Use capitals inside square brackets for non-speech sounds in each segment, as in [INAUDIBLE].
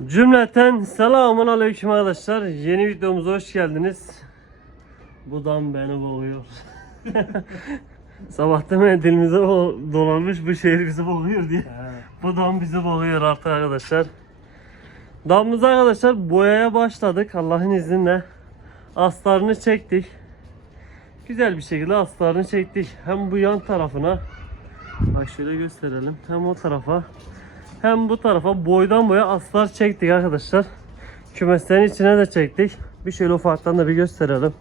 Cümleten selamun aleyküm arkadaşlar. Yeni videomuza hoş geldiniz. Bu dam beni boğuyor. [LAUGHS] Sabahtan beri dilimize dolanmış bu şehir bizi boğuyor diye. Bu dam bizi boğuyor artık arkadaşlar. Damımıza arkadaşlar boyaya başladık Allah'ın izniyle. Astarını çektik. Güzel bir şekilde astarını çektik. Hem bu yan tarafına Bak şöyle gösterelim. Hem o tarafa hem bu tarafa boydan boya astar çektik arkadaşlar. Kümeslerin içine de çektik. Bir şöyle ufaktan da bir gösterelim.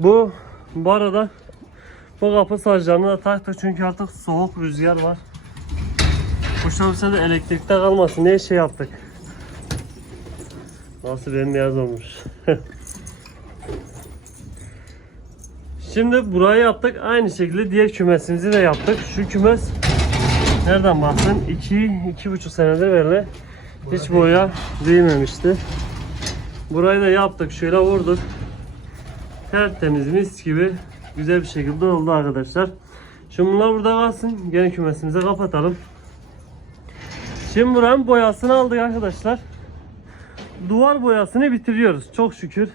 Bu bu arada bu kapı saclarını da taktık çünkü artık soğuk rüzgar var. Kuşlar bu sefer elektrikte kalmasın diye şey yaptık. Nasıl bembeyaz olmuş. [LAUGHS] Şimdi burayı yaptık. Aynı şekilde diğer kümesimizi de yaptık. Şu kümes nereden baktın? 2 iki, buçuk senedir böyle hiç boya değmemişti. Burayı da yaptık. Şöyle vurduk. Tertemiz mis gibi güzel bir şekilde oldu arkadaşlar. Şimdi bunlar burada kalsın. Gene kümesimize kapatalım. Şimdi buranın boyasını aldık arkadaşlar. Duvar boyasını bitiriyoruz. Çok şükür.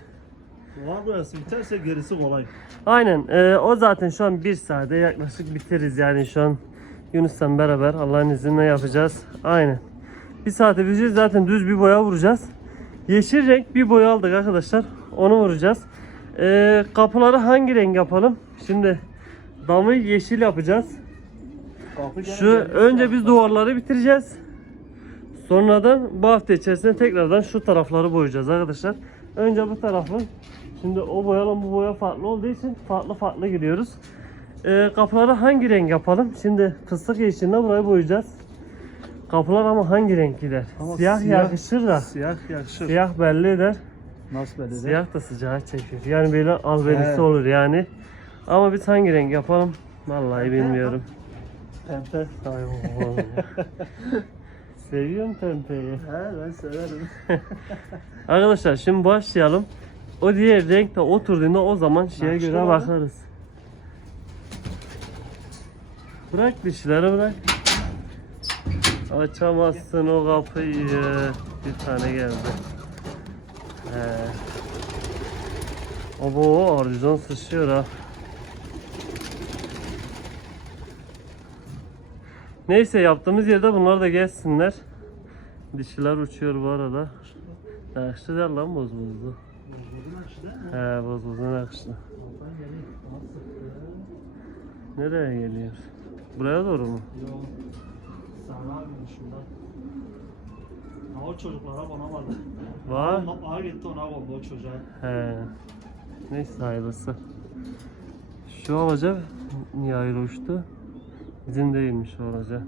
Duvar boyası biterse gerisi kolay. Aynen. e, o zaten şu an bir saate yaklaşık bitiririz yani şu an Yunus'la beraber Allah'ın izniyle yapacağız. Aynen. Bir saate bitireceğiz. Zaten düz bir boya vuracağız. Yeşil renk bir boya aldık arkadaşlar. Onu vuracağız. E, kapıları hangi renk yapalım? Şimdi damı yeşil yapacağız. Şu önce biz duvarları bitireceğiz. Sonradan bu hafta içerisinde tekrardan şu tarafları boyayacağız arkadaşlar. Önce bu tarafı. Şimdi o boyalan bu boya farklı olduğu için farklı farklı gidiyoruz. Ee, kapıları hangi renk yapalım? Şimdi fıstık yeşiline burayı boyayacağız. Kapılar ama hangi renk gider? Ama siyah, siyah- yakışır da. Siyah yakışır. Siyah belli eder. Nasıl belli? Siyah da sıcağı çekiyor. Yani böyle albenisi He. olur yani. Ama biz hangi renk yapalım? Vallahi bilmiyorum. Pembe. Ay oğlum. [LAUGHS] Seviyorum pembeyi. He ben severim. [LAUGHS] Arkadaşlar şimdi başlayalım. O diğer renk de oturduğunda o zaman şeye Nakşi göre var. bakarız. Bırak dişleri bırak. Açamazsın o kapıyı. Bir tane geldi. He. Abo orijinal sıçıyor ha. Neyse yaptığımız yerde bunlar da gelsinler. Dişiler uçuyor bu arada. Nakışlı değil lan boz bozdu. Vurdun açtı değil mi? He boz bozdu nakışlı. Nereye geliyor? Buraya doğru mu? Yok. Sana şundan. Ha o çocuklara konamadı. Var. Ağa gitti ona kondu o çocuğa. He. Neyse hayırlısı. Şu alaca niye ayrı uçtu? Bizim değilmiş o alaca.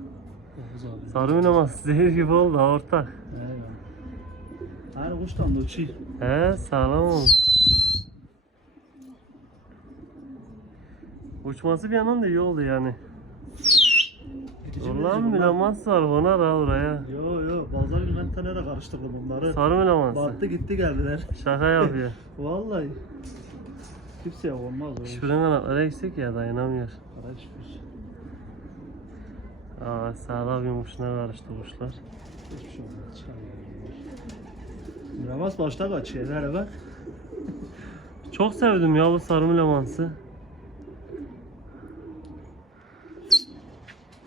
Sarı oynaması [LAUGHS] zehir gibi oldu ortak. He ya. Hani kuştan da uçuyor. He sağlam olmuş. Uçması bir yandan da iyi oldu yani. Ulan mülemans var ona ra oraya. Yo yo pazar günü ben tanere karıştırdım bunları. Sarı mülemansı. Battı gitti geldiler. Şaka yapıyor. [LAUGHS] Vallahi. Kimseye olmaz o iş. Şuranın kanatları eksik ya dayanamıyor. Para çıkmış. Aa sağlam yumuşuna karıştı kuşlar. Hiçbir şey olmaz. Çıkar yani. Miramaz başta kaçıyor. Nereye bak. Çok sevdim ya bu sarı mülemansı.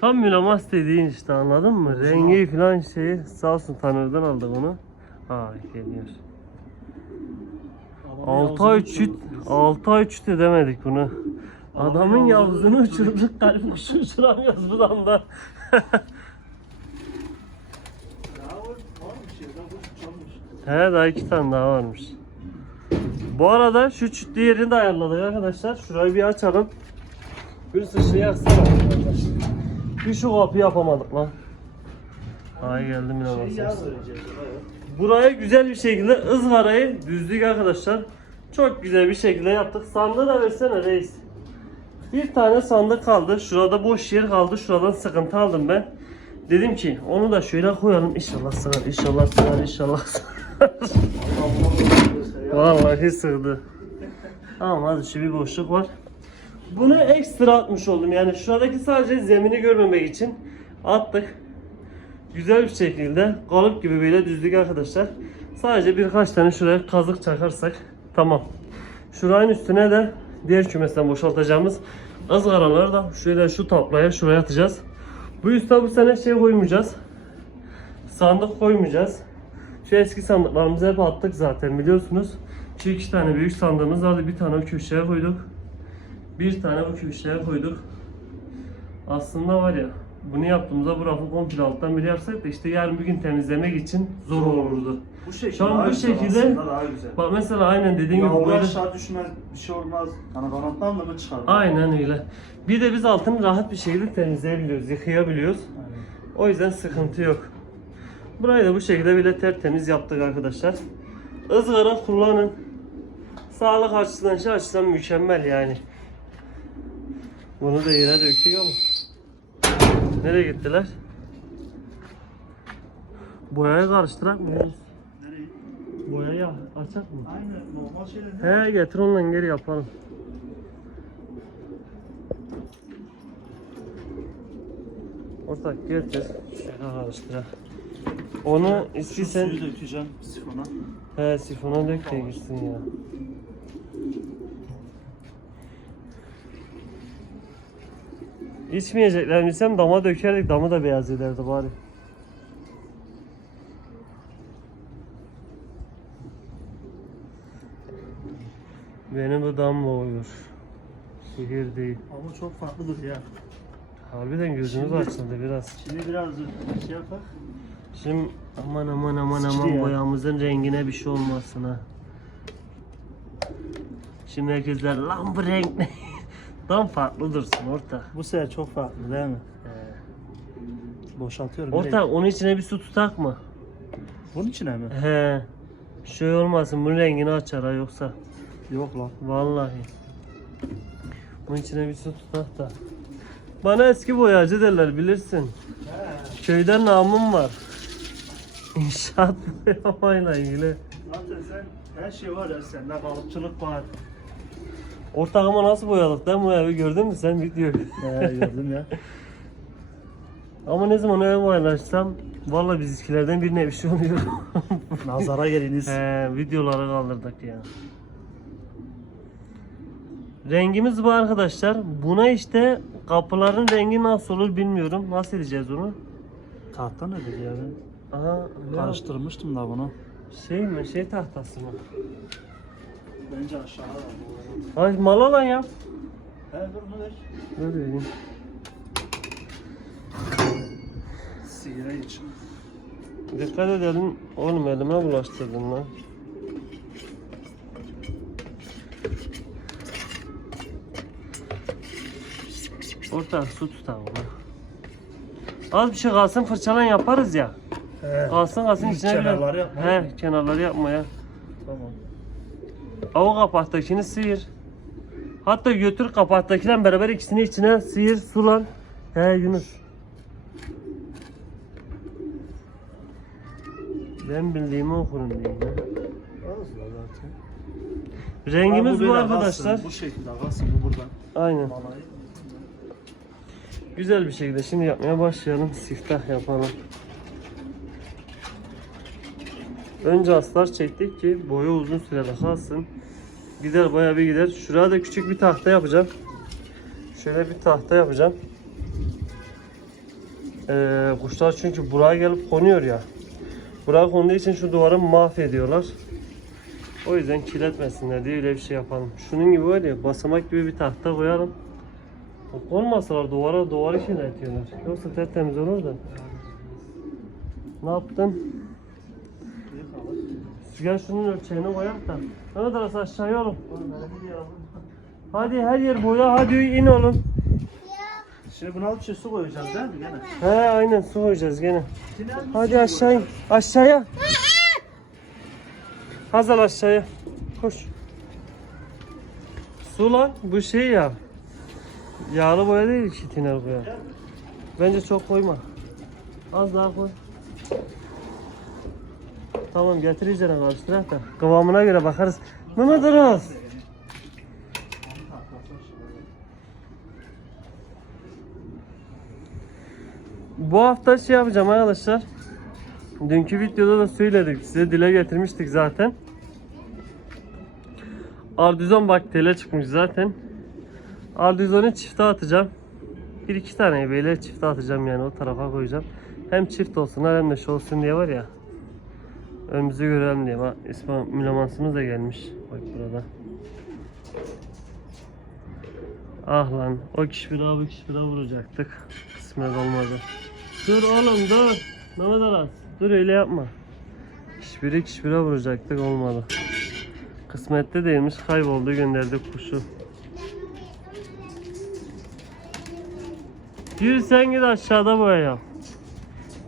Tam mülemans dediğin işte anladın mı? Rengi falan şeyi sağ olsun tanırdan aldık onu. Aa geliyor. 6 ay çüt, 6 ay çüt edemedik bunu. Adamın yavrusunu uçurduk, kalp kuşu uçuramıyoruz buradan da. [LAUGHS] He daha iki tane daha varmış. Bu arada şu çütlü yerini de ayarladık arkadaşlar. Şurayı bir açalım. Bir sıçrayı yaksana. Bir şu kapıyı yapamadık lan. Ay geldim yine Şey vereceğiz. Buraya güzel bir şekilde ızgarayı düzdük arkadaşlar. Çok güzel bir şekilde yaptık. Sandığı da versene reis. Bir tane sandık kaldı. Şurada boş yer kaldı. Şuradan sıkıntı aldım ben. Dedim ki onu da şöyle koyalım. İnşallah sığar, inşallah sığar, inşallah sığar. Vallahi sığdı. Tamam hadi şu bir boşluk var. Bunu ekstra atmış oldum. Yani şuradaki sadece zemini görmemek için attık. güzel bir şekilde kalıp gibi böyle düzlük arkadaşlar. Sadece birkaç tane şuraya kazık çakarsak tamam. Şuranın üstüne de diğer kümesten boşaltacağımız ızgaraları da şöyle şu taplaya şuraya atacağız. Bu üstte bu sene şey koymayacağız. Sandık koymayacağız. Şu eski sandıklarımızı hep attık zaten biliyorsunuz. Şu iki tane büyük sandığımız vardı. Bir tane köşeye koyduk. Bir tane bu köşeye koyduk. Aslında var ya bunu yaptığımızda bu rafı komple alttan biri yapsak da işte yarın bir gün temizlemek için zor olurdu. Bu şekilde Şu an bu şekilde- daha güzel. Bak mesela aynen dediğim gibi böyle... aşağı düşmez, bir şey olmaz. Kanattan da mı çıkar? Aynen öyle. Bir de biz altını rahat bir şekilde temizleyebiliyoruz, yıkayabiliyoruz. Aynen. O yüzden sıkıntı yok. Burayı da bu şekilde bile tertemiz yaptık arkadaşlar. Izgara kullanın. Sağlık açısından şey açısından mükemmel yani. Bunu da yere döktük ama. Nereye gittiler? Boyayı karıştırak mıyız? Nereye? Boyayı açak mı? Aynen normal şeyler. He getir onunla geri yapalım. Ortak getir. Şöyle karıştırak. Onu istiyorsan suyu dökeceğim sifona. he sifona dök de girsin ya. İçmeyecekler bilsem dama dökerdik damı da beyaz ederdi bari. Benim bu dam boğuyor. Şehir değil. Ama çok farklıdır ya. Harbiden gözümüz Şimdi- açıldı biraz. Şimdi biraz şey yapak. Şimdi aman aman aman Sıçtı aman ya. boyamızın rengine bir şey olmasın ha. Şimdi herkesler lan bu renk ne? Tam farklı dursun orta. Bu sefer çok farklı değil mi? Boşaltıyorum. Orta onun içine bir su tutak mı? Bunun içine mi? He. Şey olmasın bunun rengini açar ha yoksa. Yok lan. Vallahi. Bunun içine bir su tutak da. Bana eski boyacı derler bilirsin. Köyden namım var. [LAUGHS] İnşaat boyamayla ilgili. Zaten sen her şey var ya sende kalıpçılık var. Ortağıma nasıl boyadık mi o evi gördün mü sen videoyu? He gördüm ya. [LAUGHS] Ama ne zaman evi paylaşsam Vallahi bizimkilerden birine bir şey oluyor. [LAUGHS] Nazara geliniz. He, videoları kaldırdık ya. Rengimiz bu arkadaşlar. Buna işte kapıların rengi nasıl olur bilmiyorum. Nasıl edeceğiz onu? Tahta ne dedi ya ben? Aha, Karıştırmıştım da bunu. Şey mi? Şey tahtası mı? Bence aşağıda var. Ay malalan yap. He dur bunu ver. Ne diyeyim? Sigara için. Dikkat edelim. Oğlum elime bulaştırdın lan. Orta su tutalım lan. Az bir şey kalsın fırçalan yaparız ya. He. Kalsın kalsın içine biraz. kenarları yapma. He kenarları yapma ya. Tamam. O kapaktakini sıyır. Hatta götür kapaktakiyle beraber ikisini içine sıyır sulan. He Yunus. Ben bildiğimi okurum diyeyim ya. Rengimiz bu, böyle arkadaşlar. kalsın, Bu şekilde kalsın bu buradan. Aynen. Vallahi. Güzel bir şekilde şimdi yapmaya başlayalım. Siftah yapalım. Önce aslar çektik ki boyu uzun süreli kalsın. Gider bayağı bir gider. Şuraya da küçük bir tahta yapacağım. Şöyle bir tahta yapacağım. Ee, kuşlar çünkü buraya gelip konuyor ya. Buraya konduğu için şu duvarı mahvediyorlar. O yüzden kirletmesinler diye öyle bir şey yapalım. Şunun gibi var ya basamak gibi bir tahta koyalım. Olmasalar duvara duvarı kirletiyorlar. Yoksa tertemiz olur da. Ne yaptın? Kalır. Gel şunun ölçeğini koyak da. Mehmet arası aşağıya oğlum. Hadi her yer boya hadi in oğlum. Şimdi buna şey su koyacağız değil mi gene? He aynen su koyacağız gene. Hadi aşağı in. Aşağıya. Hazal aşağıya. Koş. Su lan bu şey ya. Yağlı boya değil ki tiner boya. Bence çok koyma. Az daha koy. Tamam getir iyicene karıştırak da. Kıvamına göre bakarız. Mehmet Aras. Bu hafta şey yapacağım arkadaşlar. Dünkü videoda da söyledik. Size dile getirmiştik zaten. Ardizon bak tele çıkmış zaten. Ardizon'u çifte atacağım. Bir iki tane böyle çifte atacağım yani o tarafa koyacağım. Hem çift olsunlar hem de şey olsun diye var ya. Önümüzü görelim diye. Bak İsmail Mülamansımız da gelmiş. Bak burada. Ah lan o kişi bir abi kişi bir vuracaktık. Kısmet olmadı. Dur oğlum dur. Mehmet Aras. Dur öyle yapma. Kişbiri kişbire vuracaktık olmadı. Kısmette değilmiş kayboldu gönderdik kuşu. Yürü sen git aşağıda boya.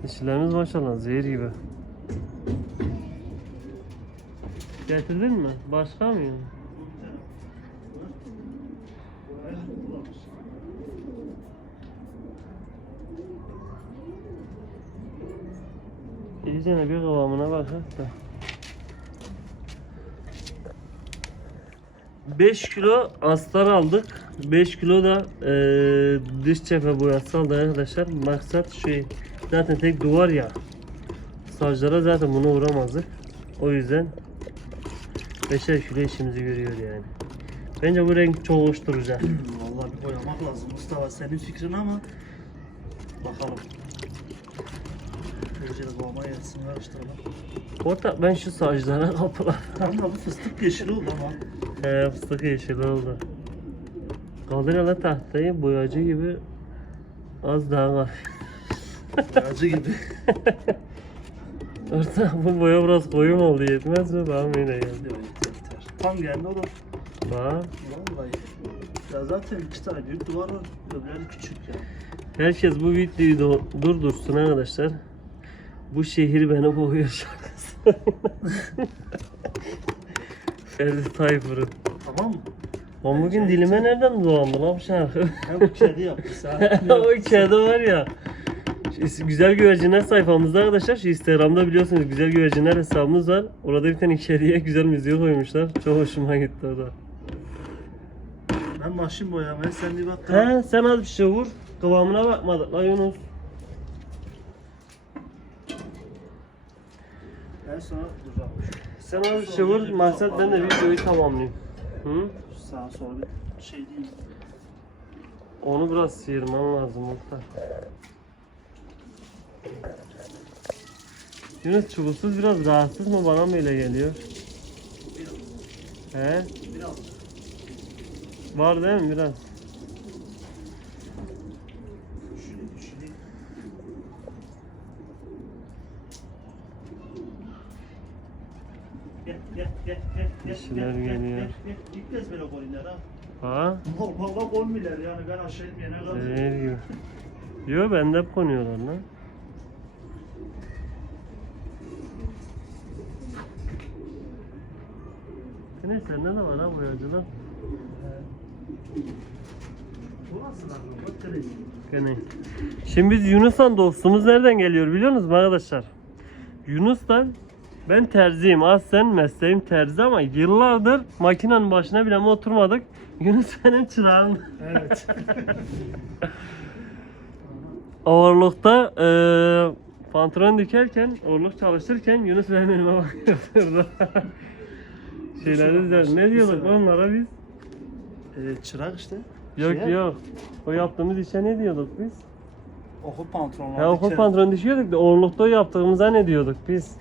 Dişilerimiz maşallah zehir gibi. Getirdin mi? Başka mı? İyice bir kıvamına bak hatta. 5 kilo astar aldık. 5 kilo da eee dış cephe boyası aldık arkadaşlar. Maksat şey zaten tek duvar ya. Saclara zaten bunu uğramazdık. O yüzden 5'er kilo işimizi görüyor yani. Bence bu renk çok hoş duracak. [CLEARS THROAT] Vallahi bir boyamak lazım Mustafa senin fikrin ama bakalım. De boyama gelsin karıştıralım. Orta ben şu saclara [LAUGHS] kapılar. Ama bu fıstık yeşili oldu ama. He fıstık yeşili oldu. Kaldır hele tahtayı boyacı gibi az daha hafif. Acı gibi. [LAUGHS] Orta [LAUGHS] bu boya biraz koyu mu oldu yetmez mi? Bana yine geldi. Tam geldi o da. Bak. Vallahi. Ya zaten iki tane büyük duvar var. Öbürleri küçük ya. Herkes bu videoyu durdursun arkadaşlar. Bu şehir beni boğuyor şarkısı. [LAUGHS] Ferdi Tayfur'un. Tamam mı? Ama bugün dilime nereden dolandı lan bu şarkı? Hem bu kedi yaptı sen. [LAUGHS] o içeride var ya. Güzel güvercinler sayfamızda arkadaşlar. Şu Instagram'da biliyorsunuz güzel güvercinler hesabımız var. Orada bir tane içeriye güzel müziği koymuşlar. Çok hoşuma gitti o da. Ben maşin boyamaya sen bir bak. He sen az bir şey vur. Kıvamına bakmadık la Yunus. Ben sonra duracağım. Sen az bir şey vur. Maksat ben de videoyu tamamlayayım. Hı? Sağa sola bir şey değil. Onu biraz sıyırman lazım orta. Yunus çubuksuz biraz rahatsız mı bana mı öyle geliyor? He? Biraz. Var değil mi biraz? Kişiler gel, gel, geliyor. Kez böyle koyunlar ha. Ha? Valla koymuyorlar yani ben aşağı inmeyene kadar. Zehir gibi. Yo bende hep konuyorlar lan. Ne sende de var ha boyacılar. Bu nasıl lan? Bak kırık. Gene. Şimdi biz Yunus'tan dostumuz nereden geliyor biliyor musunuz arkadaşlar? Yunus'tan ben terziyim. Aslen mesleğim terzi ama yıllardır makinenin başına bile mi oturmadık. Yunus benim çırağım. Evet. [LAUGHS] Ağırlıkta eee pantolon dikerken, ağırlık çalışırken Yunus benim önüme bakıyordu. [LAUGHS] Şeyleri düzel. Ne diyorduk onlara biz? ee, çırak işte. Yok Şeye, yok. O yaptığımız işe ne diyorduk biz? Okul pantolonları. Ya okul pantolon dişiyorduk da ağırlıkta o yaptığımıza ne diyorduk biz?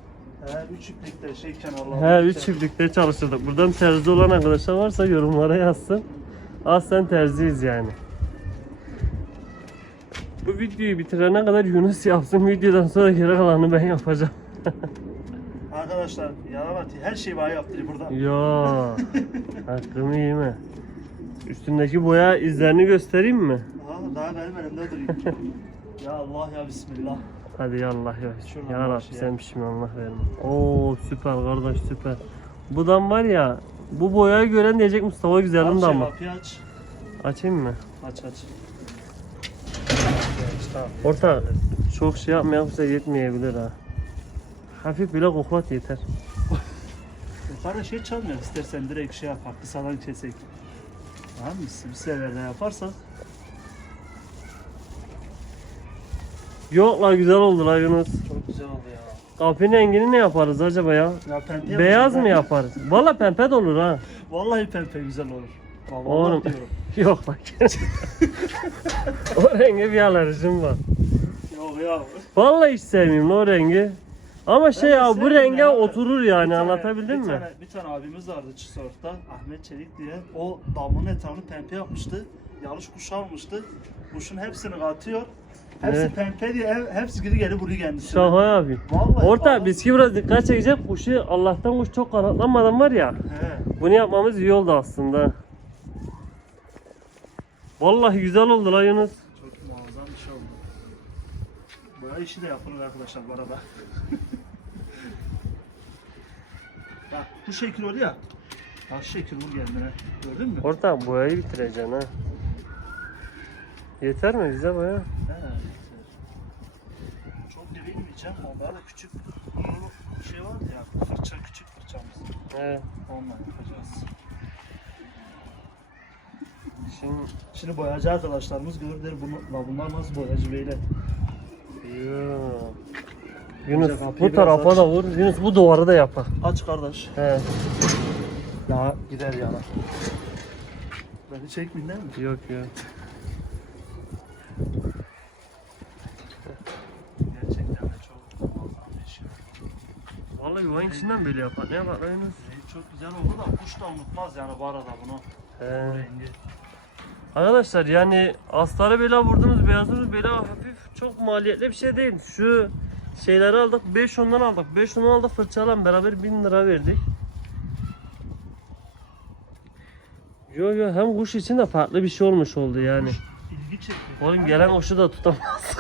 He, üç iplikte şey kenarlarda. He üç çiftlikte çalıştırdık. Buradan terzi olan arkadaşlar varsa yorumlara yazsın. Aslen terziyiz yani. Bu videoyu bitirene kadar Yunus yapsın. Videodan sonra geri kalanını ben yapacağım. [LAUGHS] Arkadaşlar atıyor. Her şeyi bana yaptırıyor burada. Yo. [LAUGHS] Hakkımı yeme. Üstündeki boya izlerini göstereyim mi? Daha, daha benim elimde duruyor. [LAUGHS] ya Allah ya Bismillah. Hadi ya Allah ya. Şuradan Ya Rabbi sen pişman Allah verme. Oo süper kardeş süper. Bu dam var ya bu boyayı gören diyecek Mustafa güzelim Aç damı. kapıyı aç. Açayım mı? Aç aç. Orta çok şey yapmayan bize yetmeyebilir ha. Hafif bile koklat yeter. Yukarıda şey çalmıyor. İstersen direkt şey yapar. Kısadan kesek. Tamam mı? Bir seferde yaparsak. Yok la güzel oldu la Yunus. Çok güzel oldu ya. Kapının rengini ne yaparız acaba ya? Ya pembe Beyaz mı yaparız? Valla pembe de olur ha. Vallahi pembe güzel olur. Vallahi Oğlum. diyorum. [LAUGHS] Yok bak. [LAUGHS] o rengi bir alerjim var. Yok ya. Vallahi hiç sevmiyorum o rengi. Ama şey Ben de ya bu sevmiyorum renge ya. oturur Bir yani tane- anlatabildim bir mi? Tane, bir tane abimiz vardı Çisort'ta Ahmet Çelik diye. O damlanın etrafını pembe yapmıştı. Yanlış kuş almıştı. Kuşun hepsini katıyor. Hepsi Evet. pembe diye hep- hepsi geri geri vuruyor kendisine. Şaka abi. Vallahi Orta adam- biz ki biraz dikkat çekecek kuşu Allah'tan kuş çok kanatlanmadan var ya. He. Bunu yapmamız iyi oldu aslında. Vallahi güzel oldu la Yunus. Çok muazzam bir şey oldu. Boya işi de yapılır arkadaşlar bu arada. [LAUGHS] Bak bu şekil oluyor ya. Bak şekil vur kendine. Gördün mü? Orta boyayı bitireceksin ha. Yeter mi bize boya? He. Çok da bilmeyeceğim. Onda da küçük bir şey var ya. Fırça küçük fırçamız. Evet. Onunla yapacağız. Şimdi Şimdi boyacı arkadaşlarımız görür der bunu, la bunlar nasıl boyacı böyle. Yoo. Yunus Önce kapıyı bu tarafa da vur. Yunus bu duvarı da yapar. Aç kardeş. He. Ya gider yana. Beni çekmeyin değil mi? Yok yok. Gerçekten de çok muazzam bir şey. Vallahi yuvanın içinden böyle yapar. Ne yapar lan Yunus? Çok güzel oldu da kuş da unutmaz yani bu arada bunu. He. Bu rengi. Arkadaşlar yani astarı böyle vurdunuz beyazınız böyle hafif çok maliyetli bir şey değil. Şu şeyleri aldık 5 ondan aldık 5 ondan aldık fırçalan beraber 1000 lira verdik. Yo yo hem kuş için de farklı bir şey olmuş oldu yani. İlgi çekiyor. Oğlum gelen kuşu da tutamaz.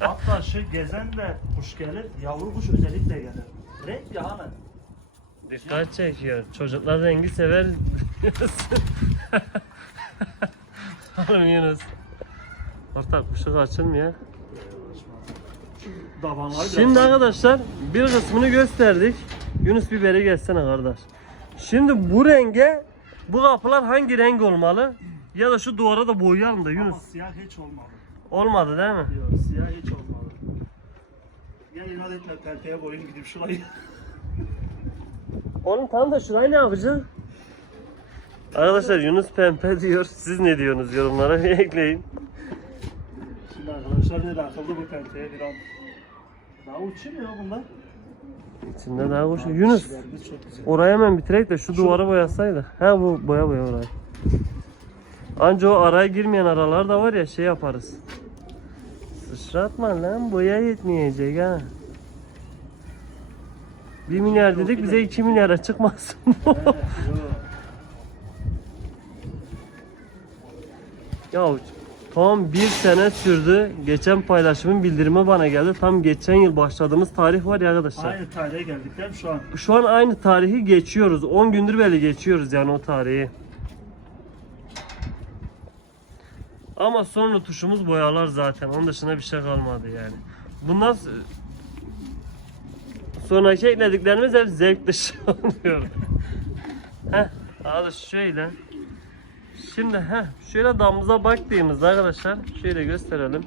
Hatta şu gezen de kuş gelir, yavru kuş özellikle gelir. Renk ya hani. Dikkat çekiyor. Çocuklar rengi sever. [LAUGHS] Oğlum Yunus. Ortak kuşu kaçırmıyor. Davanları biraz Şimdi daha- arkadaşlar bir kısmını gösterdik. Yunus biberi gelsene kardeş. Şimdi bu renge bu kapılar hangi renk olmalı? Ya da şu duvara da boyayalım da Ama Yunus. siyah hiç olmadı. Olmadı değil mi? Yok siyah hiç olmadı. Ya inat etme pembeye boyun gidip şurayı. [LAUGHS] Oğlum tamam da şurayı ne yapacağız? Arkadaşlar Yunus pembe diyor. Siz ne diyorsunuz yorumlara bir ekleyin. Şimdi arkadaşlar ne de akıllı bu pembeye bir an. Daha uçuyor ya bunlar? İçinde daha kuş. Yunus orayı hemen bitirek de şu duvarı boyasaydı. Ha bu boya boya orayı. Anca o araya girmeyen aralar da var ya şey yaparız. Sıçratma lan boya yetmeyecek ha. 1 milyar dedik bize 2 milyara çıkmasın ya tam bir sene sürdü. Geçen paylaşımın bildirimi bana geldi. Tam geçen yıl başladığımız tarih var ya arkadaşlar. Aynı tarihe geldik değil mi şu an? Şu an aynı tarihi geçiyoruz. 10 gündür böyle geçiyoruz yani o tarihi. Ama sonra tuşumuz boyalar zaten. Onun dışında bir şey kalmadı yani. Bundan sonraki eklediklerimiz hep zevk dışı [LAUGHS] oluyor. Heh, hadi şöyle. Şimdi heh, şöyle damımıza baktığımızda arkadaşlar şöyle gösterelim.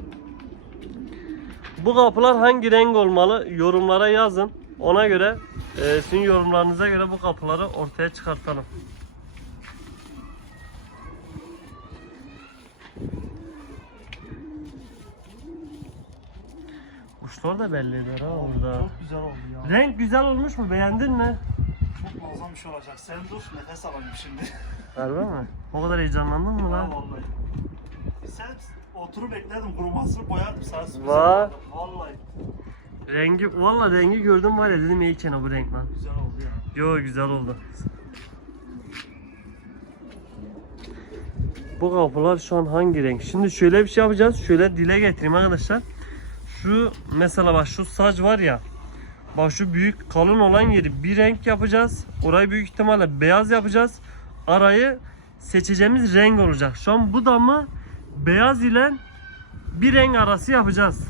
Bu kapılar hangi renk olmalı yorumlara yazın. Ona göre e, sizin yorumlarınıza göre bu kapıları ortaya çıkartalım. Kuşlar da belli eder ha orada. Çok güzel oldu ya. Renk güzel olmuş mu? Beğendin mi? Çok muazzam bir şey olacak. Sen dur nefes alayım şimdi. Harbi mi? [LAUGHS] O kadar heyecanlandın mı lan? vallahi. Sen oturup bekledim kurumasını boyardım sana sürpriz Vay. yapardım. Vallahi Rengi, valla rengi gördüm var ya dedim iyi ki bu renk lan. güzel oldu ya. Yo güzel oldu. Bu kapılar şu an hangi renk? Şimdi şöyle bir şey yapacağız. Şöyle dile getireyim arkadaşlar. Şu mesela bak şu saç var ya. Bak şu büyük kalın olan yeri bir renk yapacağız. Orayı büyük ihtimalle beyaz yapacağız. Arayı seçeceğimiz renk olacak. Şu an bu damı beyaz ile bir renk arası yapacağız.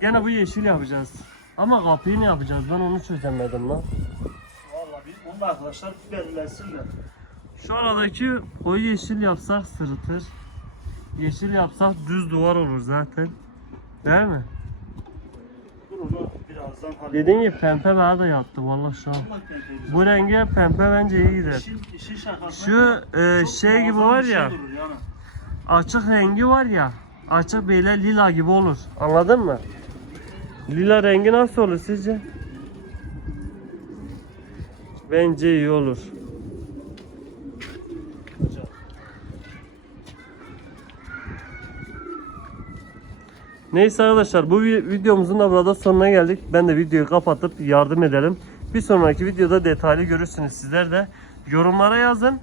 Gene bu yeşil yapacağız. Ama kapıyı ne yapacağız? Ben onu çözemedim lan. Vallahi bir bunu da arkadaşlar belirlesinler. Şu aradaki koyu yeşil yapsak sırıtır. Yeşil yapsak düz duvar olur zaten. Değil mi? Onu birazdan hallederiz. Dediğin gibi pembe bana da yattı vallahi şu an. Bu renge pembe bence iyi gider. İşin, işin şakası. Şu e, Çok şey gibi var şey ya. durur yani. Açık rengi var ya. Açık böyle lila gibi olur. Anladın mı? Lila rengi nasıl olur sizce? Bence iyi olur. Neyse arkadaşlar bu vi- videomuzun da burada sonuna geldik. Ben de videoyu kapatıp yardım edelim. Bir sonraki videoda detaylı görürsünüz sizler de. Yorumlara yazın.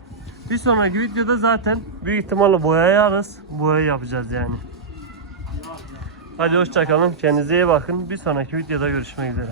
Bir sonraki videoda zaten büyük ihtimalle boyayı alırız. Boya yapacağız yani. Ya, ya. Hadi hoşçakalın. Kendinize iyi bakın. Bir sonraki videoda görüşmek üzere.